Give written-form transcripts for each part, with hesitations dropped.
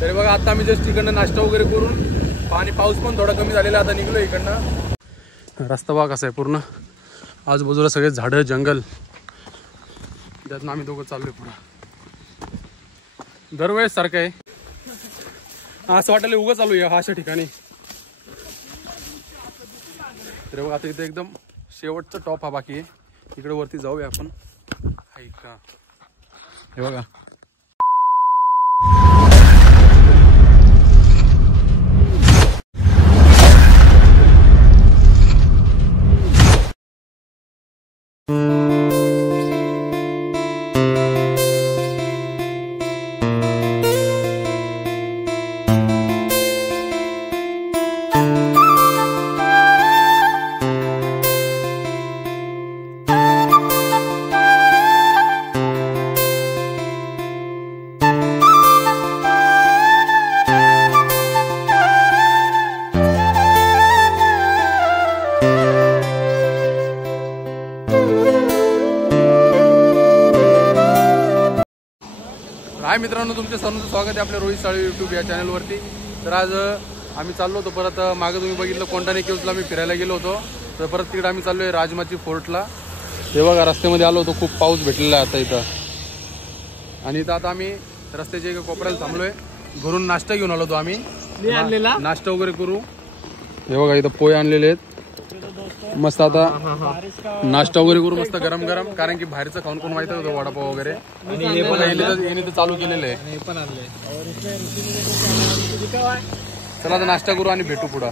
तरी बघा आता आम्ही जस्ट इकडनं नाश्ता वगैरे करून पाणी पाऊस पण थोडा कमी झालेला आता निघलो इकडनं। रस्ता बघा कसा आहे पूर्ण आजूबाजूला सगळे झाडं जंगल त्यातनं आम्ही दोघं चाललोय पुढं। दरवेळेस सारखं आहे असं वाटायला उगं चालू आहे अशा ठिकाणी। तर बघा आता इथे एकदम शेवटचा टॉप हा बाकी आहे इकडे वरती जाऊया आपण। ऐका हे बघा हाय मित्रांनो, तुमच्या सर्वांचं स्वागत आहे आपल्या रोहित साळवे यूट्यूब या चॅनलवरती। तर आज आम्ही चाललो होतो परत मागे तुम्ही बघितलं कोंढाणे केव्जला मी फिरायला गेलो होतो तर परत तिकडे आम्ही चाललो आहे राजमाची फोर्टला। ते बघा रस्त्यामध्ये आलो होतो खूप पाऊस भेटलेला आहे आता इथं आणि इथं आता आम्ही रस्त्याच्या एका कोपऱ्याला थांबलोय घरून नाश्ता घेऊन आलो होतो आम्ही नाश्ता वगैरे करू। हे बघा इथं पोहे आणलेले आहेत मस्त आता नाश्ता वगैरे करू मस्त गरम गरम कारण की बाहेरचं खाऊन कोण माहिती होतं वडापाव वगैरे यांनी तर चालू केलेलं आहे। चला आता नाश्ता करू आणि भेटू पुढं।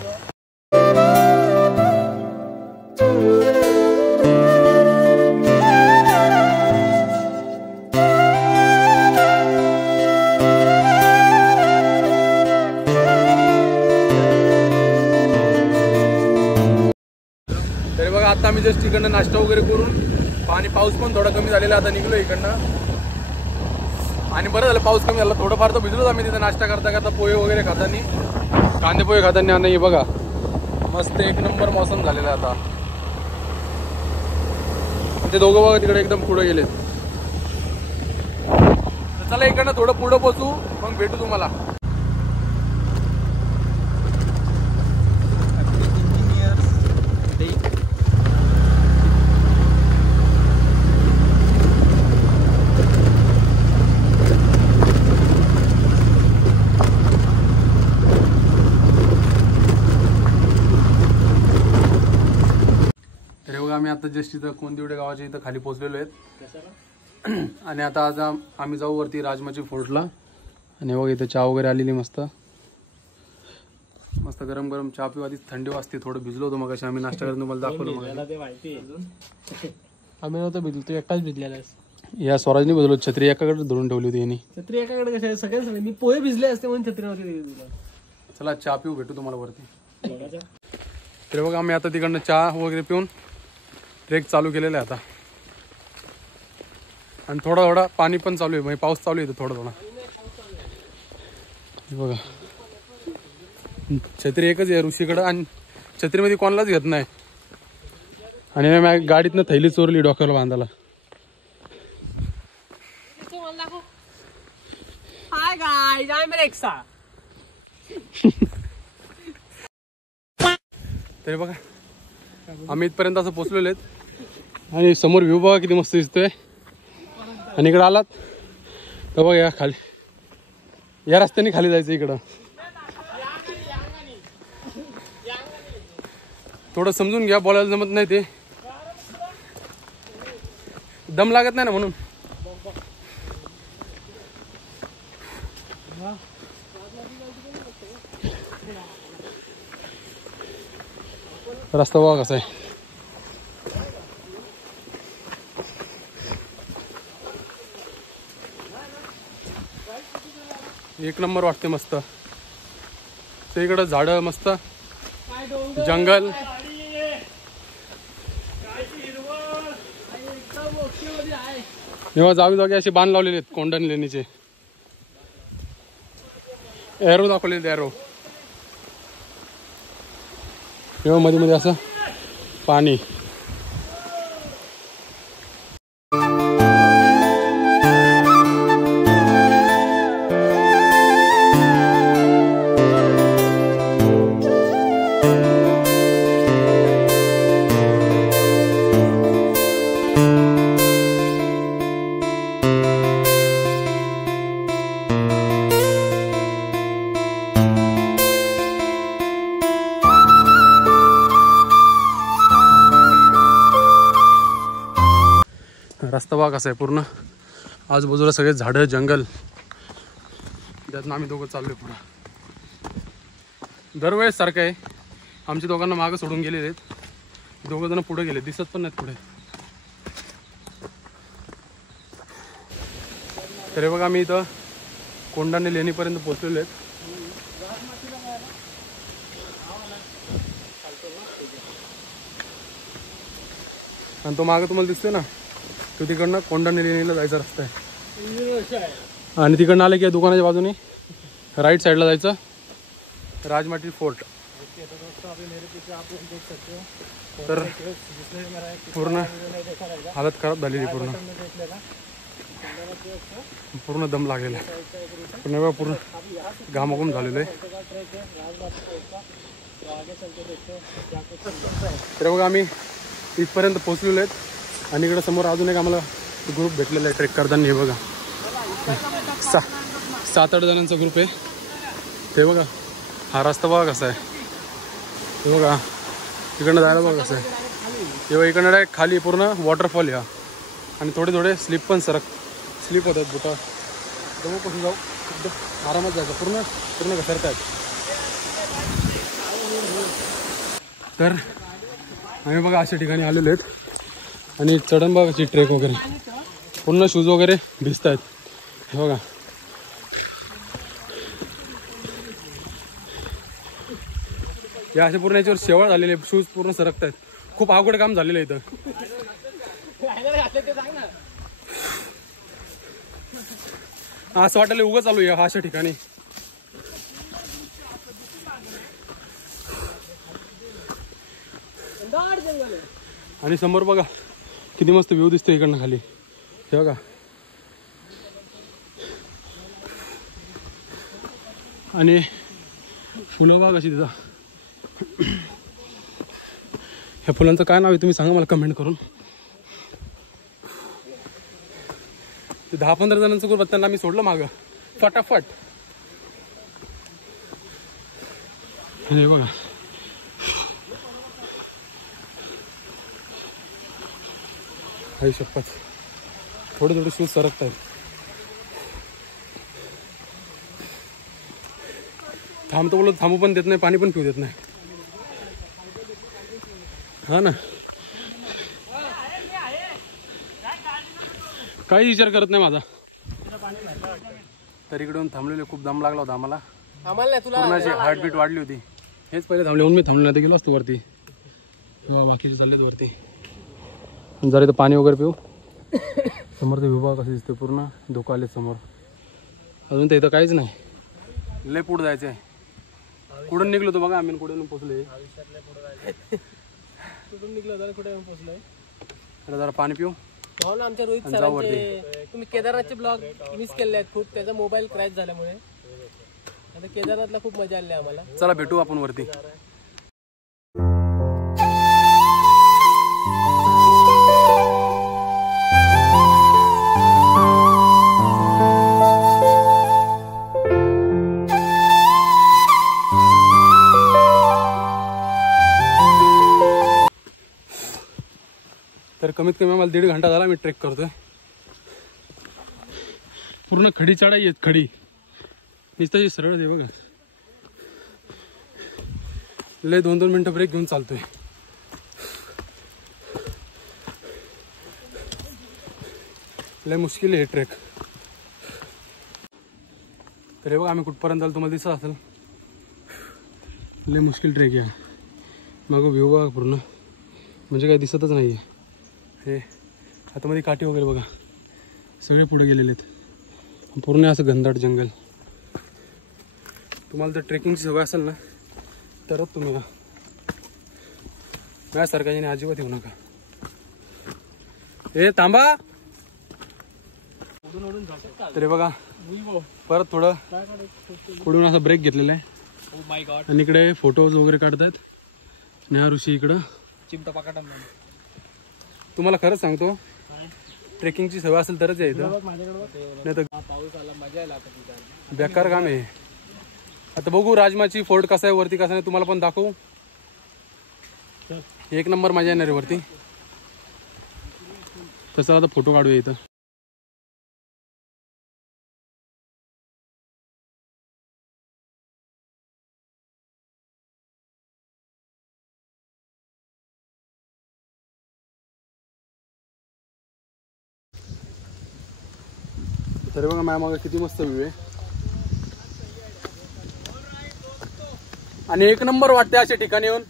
तरी बघा आता आम्ही जस्ट इकडनं नाश्ता वगैरे करून पाणी पाऊस पण थोडा कमी झालेला आता निघलो इकडनं आणि बरं झालं पाऊस कमी झाला थोडंफार तर भिजलोच आम्ही तिथं नाश्ता करता करता पोहे वगैरे खाताना कांदे पोहे खाताना आणि हे बघा मस्त एक नंबर मौसम झालेला आता। ते दोघं बघा तिकडे एकदम पुढे गेलेत। चला इकडनं थोडं पुढं पोचू मग भेटू तुम्हाला। आम्ही आता जस्ट इथं कोंदिवडे गावाच्या इथं खाली पोहोचलेलो आहेत आणि आता आज आम्ही जाऊ वरती राजमाची फोर्टला आणि बघा इथं चहा वगैरे आलेली मस्त मस्त गरम गरम चहा पिऊ। आधी थंडी वाजते थोडं भिजलो होतो मग आम्ही नाश्ता करून तुम्हाला दाखवलं मग आम्ही नव्हतं भिजलो तू एकटाच भिजलेला या स्वराजने भिजलो छत्री एकाकडे धरून ठेवली होती यांनी छत्री एकाकडे कशा सगळे मी पोहे भिजले असते म्हणून छत्री नव्हती। चला चहा पिऊ भेटू तुम्हाला वरती। तर बघा आम्ही आता तिकडनं चहा वगैरे पिऊन ट्रेक चालू केलेला आहे आता आणि थोडा थोडा पाणी पण चालू आहे म्हणजे पाऊस चालू आहे थोडा थोडा। बघा छत्री एकच आहे ऋषीकडं आणि छत्रीमध्ये कोणालाच घेत नाही आणि मी गाडीतनं थैली चोरली डोक्याला बांधायला। तरी बघा आम्ही इथपर्यंत असं पोचलेलो आहेत आणि समोर व्ह्यू बघा किती मस्त दिसतोय आणि इकडं आलात तर बघा या खाली या रस्त्याने खाली जायचं इकडं थोडं समजून घ्या बोलायला जमत नाही ते दम लागत नाही ना म्हणून। रस्ता बघा कसा आहे एक नंबर वाटते मस्त इकडं झाडं मस्त जंगल जेव्हा जागी जागी असे बांध लावलेले आहेत कोंढण लेणीचे एरो दाखवलेले एरो तेव्हा मध्ये मध्ये असं पाणी रस्ता बघा कसा आहे पूर्ण आजूबाजूला सगळे झाडं जंगल त्यातनं आम्ही दोघं चाललोय पुढं. दरवेळेस सारखं आहे आमच्या दोघांना मागं सोडून गेलेले आहेत दोघं जण पुढे गेले दिसत पण नाहीत पुढे. तरी बघा आम्ही इथं कोंडाणे लेणीपर्यंत पोहोचलेलो आहेत. आणि तो मागं तुम्हाला दिसतोय ना तो तिकडनं कोंडाणे लेणीला जायचा रस्ता आहे. आणि तिकडनं आले की या दुकानाच्या बाजूने राईट साईडला जायचं राजमाटी फोर्ट. तर पूर्ण हालत खराब झालेली पूर्ण दम लागलेला आहे पूर्ण घामाघूम झालेलं आहे. तर बघा आम्ही इथपर्यंत पोहोचलेलो आहेत आणि इकडे समोर अजून एक आम्हाला ग्रुप भेटलेला आहे ट्रेक करताना. हे बघा 7-8 जणांचा ग्रुप आहे. ते बघा हा रस्ता बघा कसा आहे. हे बघा इकडनं जायला बघा कसं आहे. तेव्हा इकडनं डायरेक्ट खाली पूर्ण वॉटरफॉल या आणि थोडे थोडे स्लिप होतात बुटा तेव्हा कसं जाऊ एकदम आरामात जायचं पूर्ण घसरत आहेत. तर आम्ही बघा अशा ठिकाणी आलेलो आहेत आणि चढण बघायची ट्रेक वगैरे पूर्ण शूज वगैरे भिजत आहेत. हे बघा या अशा पूर्ण याच्यावर शेवाळ झालेले शूज पूर्ण सरकत आहेत. खूप अवघड काम झालेलं आहे इथं. असं वाटायला उगाच चालू आहे अशा ठिकाणी. आणि समोर बघा किती मस्त व्ह्यू दिसतो इकडनं खाली. हे बघा आणि फुलं बघा कशी तिथं. ह्या फुलांचं काय नाव आहे तुम्ही सांगा मला कमेंट करून. 10-15 जणांचं ग्रुप त्यांना आम्ही सोडलं मागं फटाफट. आणि बघा आई शपथ थोडे थोडे शूज सरकत आहेत. थांबतो बोलत थांबू पण देत नाही पाणी पण पिऊ देत नाही. हा ना काही विचार करत नाही माझा. तर इकडून थांबलेले खूप दम लागला होता आम्हाला. पूर्णाची हार्टबीट वाढली होती. हेच पहिले थांबले म्हणून मी थांबलो नाही तर गेलो असतो वरती. बाकीचे चाललेत वरती. जरा इथं पाणी वगैरे पिऊ. समोर ते विभाग कसं दिसते पूर्ण धोका आले समोर. अजून तर इथं काहीच नाही. लय पुढं जायचं आहे. कुठून निघलो तो बघा आम्ही कुठून पोहोचले. कुठून निघलो जरा कुठे पोहोचलोय. जरा पाणी पिऊ. आमच्या रोहित सरांचे तुम्ही केदारनाथचे ब्लॉग मिस केले आहेत खूप. त्याचा मोबाईल क्रॅश झाल्यामुळे आता केदारनाथला खूप मजा आली आम्हाला. चला भेटू आपण वरती. तर कमीत कमी आम्हाला 1.5 घंटा झाला मी ट्रेक करतोय. पूर्ण खडी चढाई आहेत. खडी नुसतं सरळ आहे बघा. लय 2-2 मिनिटं ब्रेक घेऊन चालतोय. लय मुश्किल आहे ट्रेक. तर हे बघा आम्ही कुठपर्यंत आलो तुम्हाला दिसत असेल. लय मुश्किल ट्रेक आहे. मग व्ह्यू बघा पूर्ण म्हणजे काही दिसतच नाही आहे. हे आता मध्ये काठी वगैरे बघा सगळे पुढे गेलेले आहेत. पूर्ण असं घनदाट जंगल. तुम्हाला तर ट्रेकिंगची सवय असेल ना तरच तुम्ही या. माझ्यासारखा याने अजिबात येऊ नका. ए थांबा. तरी बघा परत थोडं पुढून असा ब्रेक घेतलेला आहे आणि इकडे फोटोज वगैरे काढतायत. नेहा ऋषी इकडं चिमटा पाकाटा. तुम्हाला खरंच सांगतो ट्रेकिंगची सवय असेल तरच यायचं नाही तर पाऊस आला मजा आला. बेकार काम आहे. आता बघू राजमाची फोर्ट कसा आहे वरती कसा नाही तुम्हाला पण दाखवू. 1 नंबर मजा येणार आहे वरती. तसं आता फोटो काढूया इथं. तरी बघा माझ्या मागं किती मस्त व्ह्यू आहे आणि एक नंबर वाटते अशा ठिकाणी येऊन.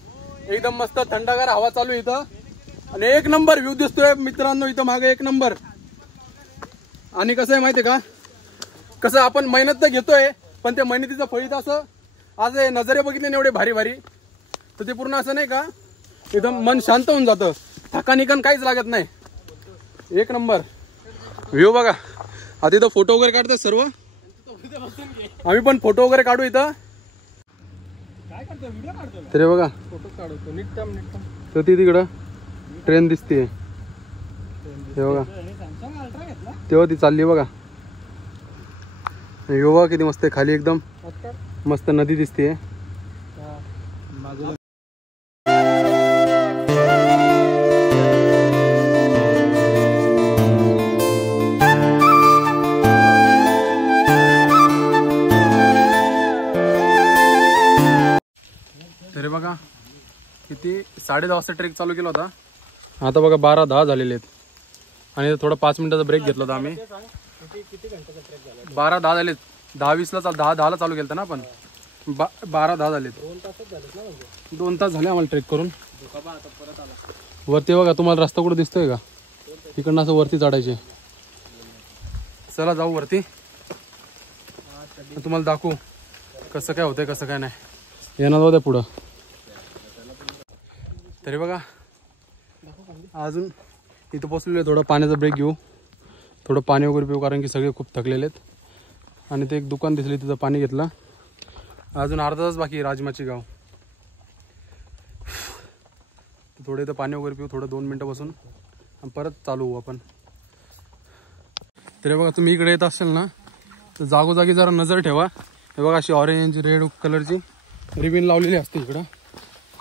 एकदम मस्त थंडगार हवा चालू आहे इथं आणि एक नंबर व्ह्यू दिसतोय मित्रांनो इथं मागे एक नंबर. आणि कसं आहे माहितीये का, कसं आपण मेहनत तर घेतोय पण ते मेहनतीचं फळीत असं आज हे नजरे बघितले ना एवढे भारी भारी, तर ते पूर्ण असं नाही का एकदम मन शांत होऊन जातं. थकानिकन काहीच लागत नाही. एक नंबर व्ह्यू बघा. आता इथं फोटो वगैरे काढतात सर्व, आम्ही पण फोटो वगैरे काढू इथं. तरी बघा फोटो काढतो नीट तर ती तिकडं ट्रेन दिसते. हे बघा तेव्हा ती चालली बघा. बघा किती मस्त आहे खाली एकदम मस्त नदी दिसते. तरी बघा किती 10:30 वाजता ट्रेक चालू केला होता. आता बघा 12:10 झालेले आहेत आणि थोडा 5 मिनिटाचा ब्रेक घेतला होता आम्ही. 12:10 झाले. 10:20ला 10:10ला चालू केलं ना आपण. 12:10 झाले. 2 तास झाले आम्हाला ट्रेक करून. वरती बघा तुम्हाला रस्ता कुठं दिसतोय का, इकडनं असं वरती चढायचे. चला जाऊ वरती, तुम्हाला दाखवू कसं काय होतंय कसं काय नाही. येणार होत्या पुढं. तरी बघा अजून इथं पोचलेलं आहे. थोडं पाण्याचा ब्रेक घेऊ, थोडं पाणी वगैरे पिऊ कारण की सगळे खूप थकलेले आहेत. आणि ते एक दुकान दिसले तिथं पाणी घेतलं. अजून अर्धा तास बाकी राजमाची गाव. थोडं इथं पाणी वगैरे पिऊ, थोडं 2 मिनटं बसून आणि परत चालू होऊ आपण. तरी बघा तुम्ही इकडे येत असेल ना तर जागोजागी जरा नजर ठेवा. हे बघा अशी ऑरेंज रेड कलरची रिबीन लावलेली असते इकडं.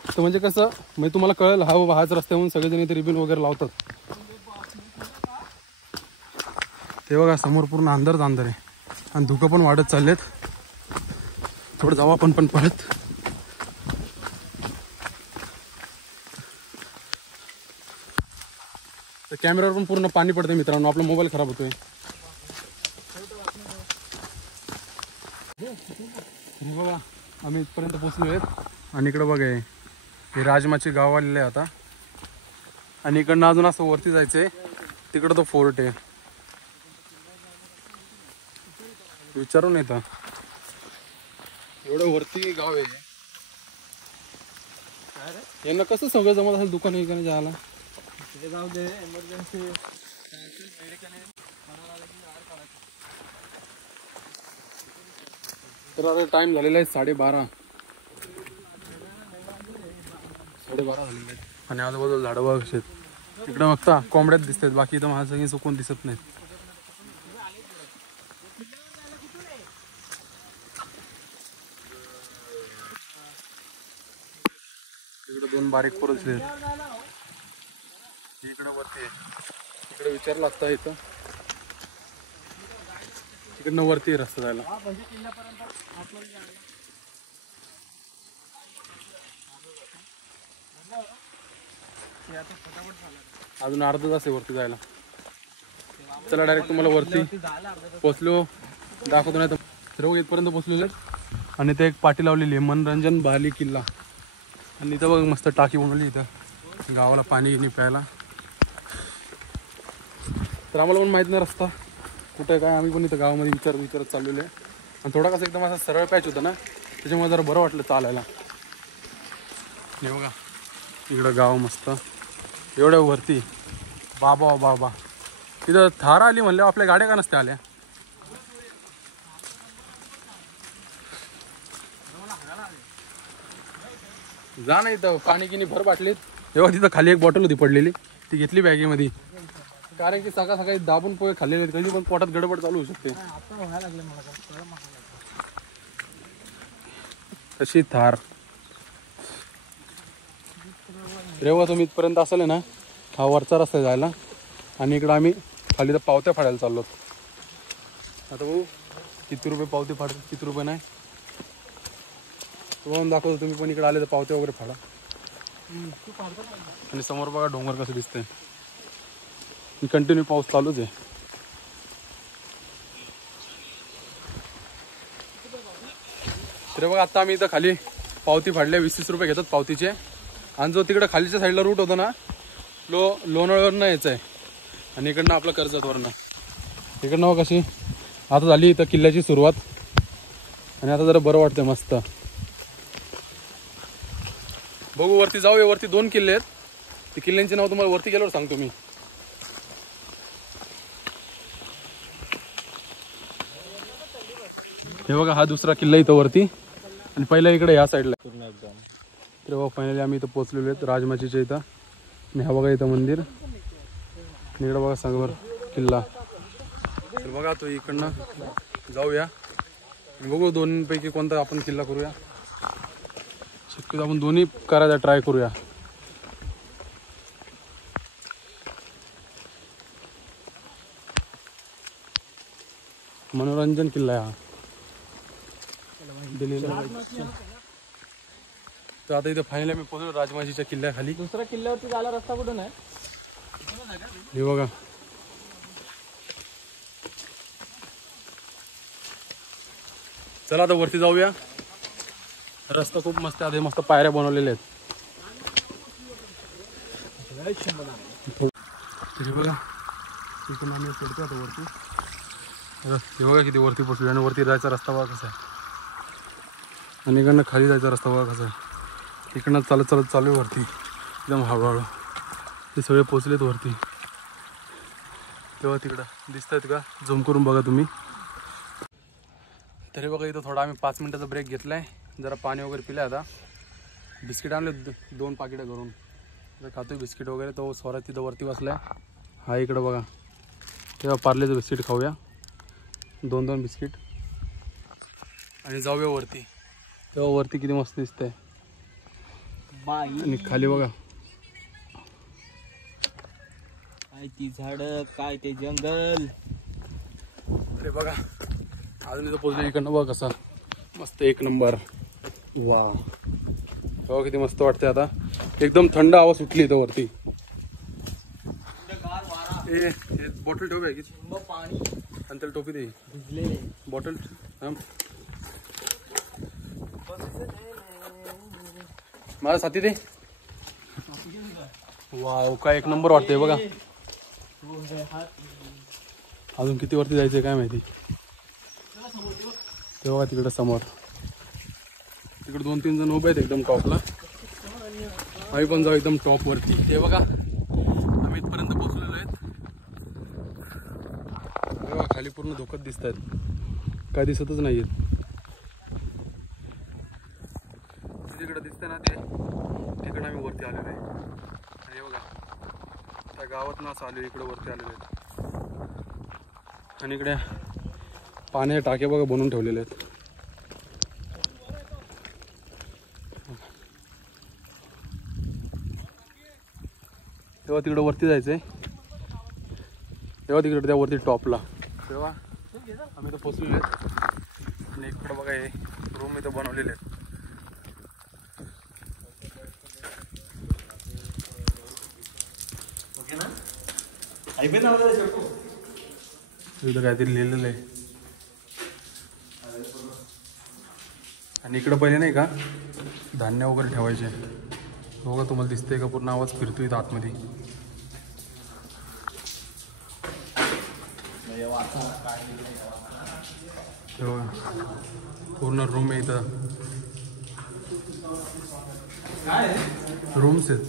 तर म्हणजे कसं म्हणजे तुम्हाला कळेल हा बाबा हाच रस्त्यावरून सगळेजण इथे रिबीन वगैरे लावतात. ते बघा समोर पूर्ण अंधारच अंधार आहे आणि धुकं पण वाढत चाललेत. थोडं जाऊ आपण पण परत. तर कॅमेऱ्यावर पण पूर्ण पाणी पडतंय मित्रांनो, आपला मोबाईल खराब होतोय. बघा आम्ही इथपर्यंत पोहोचलो आहेत आणि इकडं बघा हे राजमाची गाव आलेलं आहे आता. आणि इकडनं अजून असं वरती जायचंय, तिकडं तो फोर्ट आहे. विचारून येतं एवढं वरती गाव आहे. यांना कसं सगळं जमत असेल दुकान इकडे जायला. जाऊ दे एमर्जन्सी. तर आता टाइम झालेला आहे 12:30. 12:30 झालेले आहेत आणि आजूबाजूला झाडं बघा कशी आहेत. इकडे बघता कोंबड्यात दिसतात, बाकी इथं माझं सगळी सुकून दिसत नाहीत. इकडे 2 बारीक पोरं दिसले. इकडे वरती आहे, इकडे विचारलं असता इथं. इकडनं वरती रस्ता जायला. अजून अर्धा तास आहे वरती जायला. चला डायरेक्ट तुम्हाला वरती पोचलो दाखवतो. नाही तर इथपर्यंत पोचलेले आणि ते एक पाटी लावलेली आहे मनोरंजन बाली किल्ला. आणि इथं बघ मस्त टाकी बनवली इथं गावाला पाणी गिनी प्यायला. तर आम्हाला पण माहीत नाही रस्ता कुठे काय, आम्ही पण इथं गावामध्ये विचारत चाललेलो आहे. आणि थोडा कसं एकदम असा सरळ पॅच होता ना, त्याच्यामुळे जरा बरं वाटलं चालायला. हे बघा इकडं गाव मस्त एवढ्या वरती. बाबा बाबा तिथं थार आली म्हणले, आपल्या गाड्या का नसत्या आल्या. जा ना इथं पाणी गिनी भर बाटलीत. तेव्हा तिथं खाली एक बॉटल होती पडलेली, ती घेतली बॅगेमध्ये. कारण की सकाळ सकाळी दाबून पोहे खाल्लेले आहेत, कधी पण पोटात गडबड चालू होऊ शकते. तशी थार रेवा तुम्ही इथपर्यंत असेल ना, हा वरचा रस्ता जायला. आणि इकडं आम्ही खाली तर पावत्या फाडायला चाललो. आता भाऊ किती रुपये पावती फाडतात किती रुपये नाही तुम्हाला दाखवतो. तुम्ही पण इकडे आले तर पावत्या वगैरे फाडा. आणि समोर बघा डोंगर कसं दिसतंय. कंटिन्यू पाऊस चालूच आहे. तर बघा आता आम्ही इथं खाली पावती फाडल्या. 20-30 रुपये घेतात पावतीचे. आणि जो तिकडं खालीच्या साईडला रूट होतो ना लोणावळ्यावरनं यायचं आहे. आणि इकडनं आपलं कर्जतवरनं. इकडनं बघ कशी आता झाली इथं किल्ल्याची सुरुवात. आणि आता जरा बरं वाटतंय मस्त. बघू वरती जाऊया. वरती 2 किल्ले आहेत. ते किल्ल्यांचे नाव तुम्हाला वरती गेल्यावर सांगतो मी. हे बघा हा दुसरा किल्ला इथं वरती. आणि पहिला इकडे या साईडला पूर्ण एकदम. तर बघा फायनली आम्ही इथं पोहोचलेलो आहेत राजमाचीच्या इथं. आणि हा बघा इथं मंदिर. आणि इकडं बघा सांगवर किल्ला. तर बघा तो इकडनं जाऊया. बघू 2 पैकी कोणता आपण किल्ला करूया. शक्यतो आपण दोन्ही करायचा ट्राय करूया. मनोरंजन किल्ला आहे हा दिल्लीला. तर आता इथं फायनली आम्ही पोहोचलो राजमाचीच्या किल्ल्याखाली. दुसऱ्या किल्ल्यावरती जायला रस्ता कुठून आहे? हे बघा चला आता वरती जाऊया. रस्ता खूप मस्त आहे. मस्त पायऱ्या बनवलेल्या आहेत. हे बघा तिथून आम्ही चढतो आता वरती. हे बघा किती वरती पोचलो. आणि वरती जायचा रस्ता बघा कसा आहे. आणि इकडनं खाली जायचा रस्ता बघा कसा आहे. इकडनं चालत चालत चालू आहे वरती एकदम हळूहळू. ते सगळे पोचलेत वरती. तेव्हा तिकडं दिसत आहेत का झूम करून बघा तुम्ही. तरी बघा इथं थोडा आम्ही 5 मिनिटाचा ब्रेक घेतलाय. जरा पाणी वगैरे पिलं. आता बिस्किट आणले 2 पाकिटं करून तर खातोय बिस्किट वगैरे. तो स्वराज तिथं वरती बसलाय. हा इकडं बघा तेव्हा पार्लेचं बिस्किट खाऊया. 2-2 बिस्किट आणि जाऊया वरती. तेव्हा वरती किती मस्त दिसतंय. आणि खाली बघा काय ती झाड काय ते जंगल. अरे बघा अजून इथं पोचले. इकडनं बघा कसा मस्त 1 नंबर. वा बघा किती मस्त वाटतंय. आता एकदम थंड हवा सुटली इथं वरती. बॉटल ठेवूया की पाणी आणि त्याला टोपी दे भिजलेले बॉटल. माझा साथी दे. वाव काय 1 नंबर वाटतंय बघा. अजून किती वरती जायचंय काय माहिती. ते बघा तिकडं समोर तिकडे 2-3 जण उभे आहेत एकदम टॉपला. आम्ही पण जाऊ एकदम टॉप वरती. ते बघा आम्ही इथपर्यंत पोहोचलेलो आहेत. बघा खाली पूर्ण धोकत दिसत आहेत. काय दिसतच नाही आहेत. तिकडे दिसतंय ना ते तिकडे आम्ही वरती आलेलो आहे. आणि बघा त्या गावात ना असं आले इकडे वरती आलेले आहेत. आणि इकडे पाण्याचे टाके बघा बनवून ठेवलेले आहेत. तेव्हा तिकडं वरती जायचंय. तेव्हा तिकडे त्या वरती टॉपला. तेव्हा आम्ही तर पोचलेलो आहेत. आणि इकडं बघा हे रूम इथं बनवलेले आहेत. इथं काहीतरी लिहिलेलं आहे. आणि इकडं पहिले नाही का धान्य वगैरे ठेवायचे. बघा तुम्हाला दिसतंय का पूर्ण आवाज फिरतोय इथं आतमध्ये. पूर्ण रूम आहे इथं. रूम्स आहेत.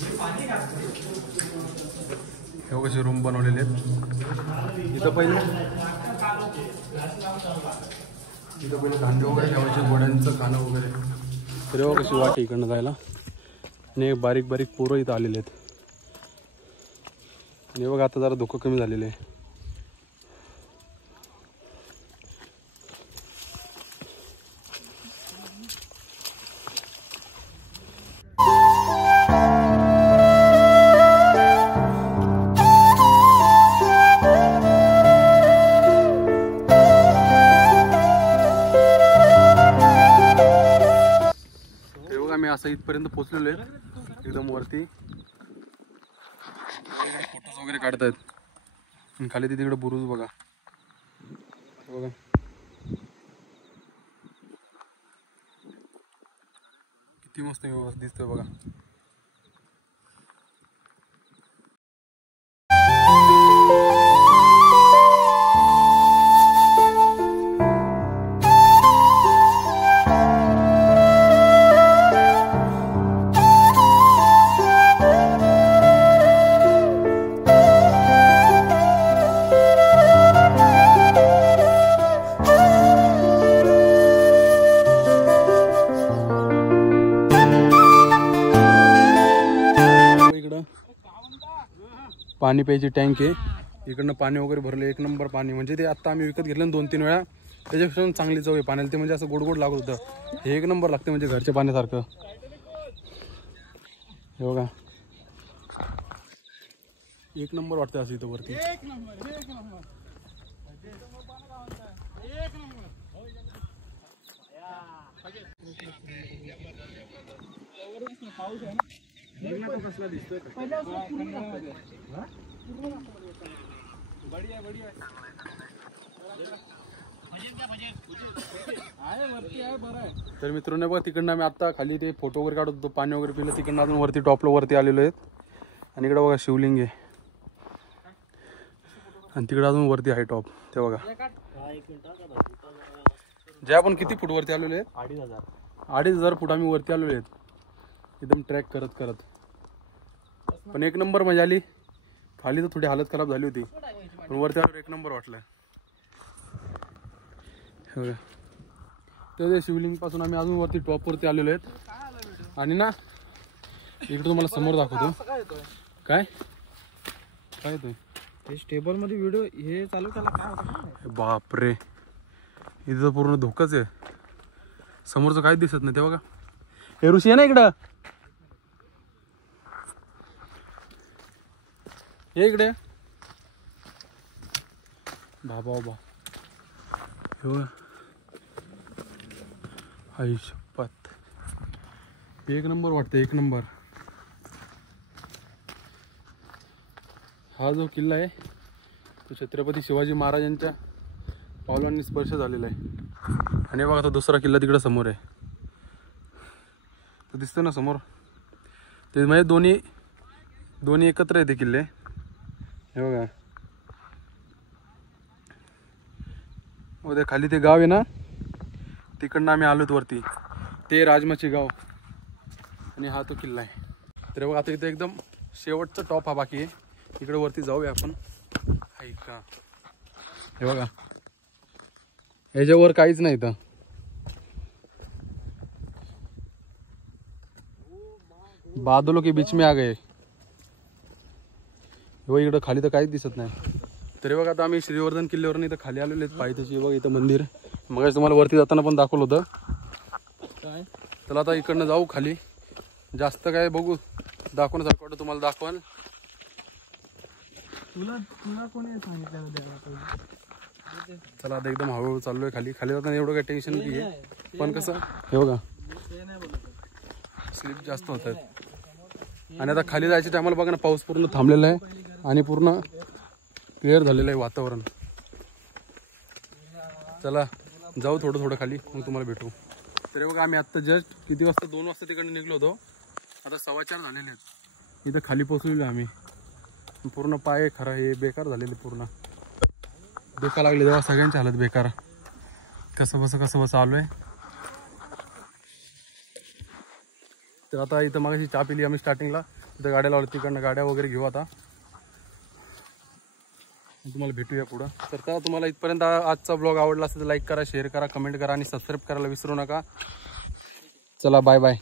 हे कसे रूम बनवलेले आहेत. इथं पहिले धान्य वगैरे ठेवायचे. गोड्यांचं खाणं वगैरे. तर बघा कशी वाट इकडनं जायला. आणि बारीक बारीक पोरं इथं आलेले आहेत. आणि बघा आता जरा धोकं कमी झालेलं आहे. असं इथपर्यंत पोहोचलेलो आहे एकदम वरती. फोटोज वगैरे काढतायत. आणि खाली तिकडे बुरुज बघा बघा. किती मस्त व्यवस्थित दिसतोय बघा. पाणी प्यायची टँक आहे. इकडनं पाणी वगैरे भरलं. एक नंबर पाणी. म्हणजे ते आता आम्ही विकत घेतलं 2-3 वेळा. त्याच्यापेक्षा चांगली चव आहे पाण्याला. ते म्हणजे असं गोड गोड लागत होतं. हे एक नंबर लागते म्हणजे घरच्या पाण्यासारखं. हे बघा एक नंबर वाटतं असं इथं वरती. कसला दिसतोय तर मित्रांनो बघा तिकडनं आम्ही आता खाली ते फोटो वगैरे काढत होतो. पाणी वगैरे पिलं. तिकडनं अजून वरती टॉपला वरती आलेलो आहेत. आणि इकडे बघा शिवलिंग आहे. आणि तिकडे अजून वरती आहे टॉप. ते बघा जे आपण किती फूट वरती आलेलो आहेत. 2,500 फूट आम्ही वरती आलेलो आहेत एकदम ट्रॅक करत करत. पण एक नंबर मजा आली. खाली तर थोडी हालत खराब झाली होती पण वरती आल्यावर एक नंबर वाटलं. ते शिवलिंग पासून आम्ही अजून वरती टॉप वरती आलेलो आहेत. आणि ना इकडे तुम्हाला समोर दाखवतो. काय काय येतोय स्टेबल मध्ये व्हिडिओ हे चालू केला काय होतं. बापरे इथं पूर्ण धोकाच आहे. समोरचं काहीच दिसत नाही. ते बघा हे ऋषी आहे ना इकडं. हे इकडे बाबा बाबा हे बघा. आई शपथ एक नंबर वाटतं. एक नंबर. हा जो किल्ला आहे तो छत्रपती शिवाजी महाराजांच्या पावलांनी स्पर्श झालेला आहे. आणि बघा तो दुसरा किल्ला तिकडे समोर आहे. तो दिसतो ना समोर. ते म्हणजे दोन्ही एकत्र आहे ते किल्ले. हे बघा उद्या खाली ते गाव आहे ना तिकडनं आम्ही आलोत वरती. ते राजमाची गाव. आणि हा तो किल्ला आहे. तर बघा आता इथं एकदम शेवटचा टॉप हा बाकी आहे. इकडे वरती जाऊया आपण. ऐका हे बघा याच्यावर काहीच नाही इथं. बादलों के बीच में आ गए. इकडं खाली तर काहीच दिसत नाही. तरी बघा आता आम्ही श्रीवर्धन किल्ल्यावर इथं खाली आलेले आहेत. पायथ्याशी बघा इथं मंदिर. मग तुम्हाला वरती जाताना पण दाखवलं होतं काय. तर आता इकडनं जाऊ खाली. जास्त काय बघू दाखवण्यासारखं वाटतं तुम्हाला दाखवाल. तुला कोणी सांगितलं. चला आता एकदम हळूहळू चाललोय खाली. खाली जाताना एवढं काही टेन्शन नाही आहे. पण कसं हे बघा स्लिप जास्त होत आहेत. आणि आता खाली जायच्या टायमाला बघा ना पाऊस पूर्ण थांबलेला आहे. आणि पूर्ण क्लिअर झालेलं आहे वातावरण. चला जाऊ थोडं थोडं खाली मग तुम्हाला भेटू. तरी बघा आम्ही आत्ता जस्ट किती वाजता 2 वाजता तिकडे निघलो होतो. आता 4:15 झालेले आहेत. इथं खाली पोचलेलो आम्ही. पूर्ण पाय खरा हे बेकार झालेले. पूर्ण बेकार लागले तेव्हा सगळ्यांची हालत बेकार. कसं बसं आलो आहे. तर आता इथं मागाशी चहा पिली आम्ही स्टार्टिंगला. इथं गाड्या लावल्या. तिकडनं गाड्या वगैरे घेऊ आता. तुम्हाला भेटूया पुढं. तर का तुम्हाला इथपर्यंत आजचा ब्लॉग आवडला असेल तर लाईक करा, शेअर करा, कमेंट करा आणि सबस्क्राईब करायला विसरू नका. चला बाय बाय.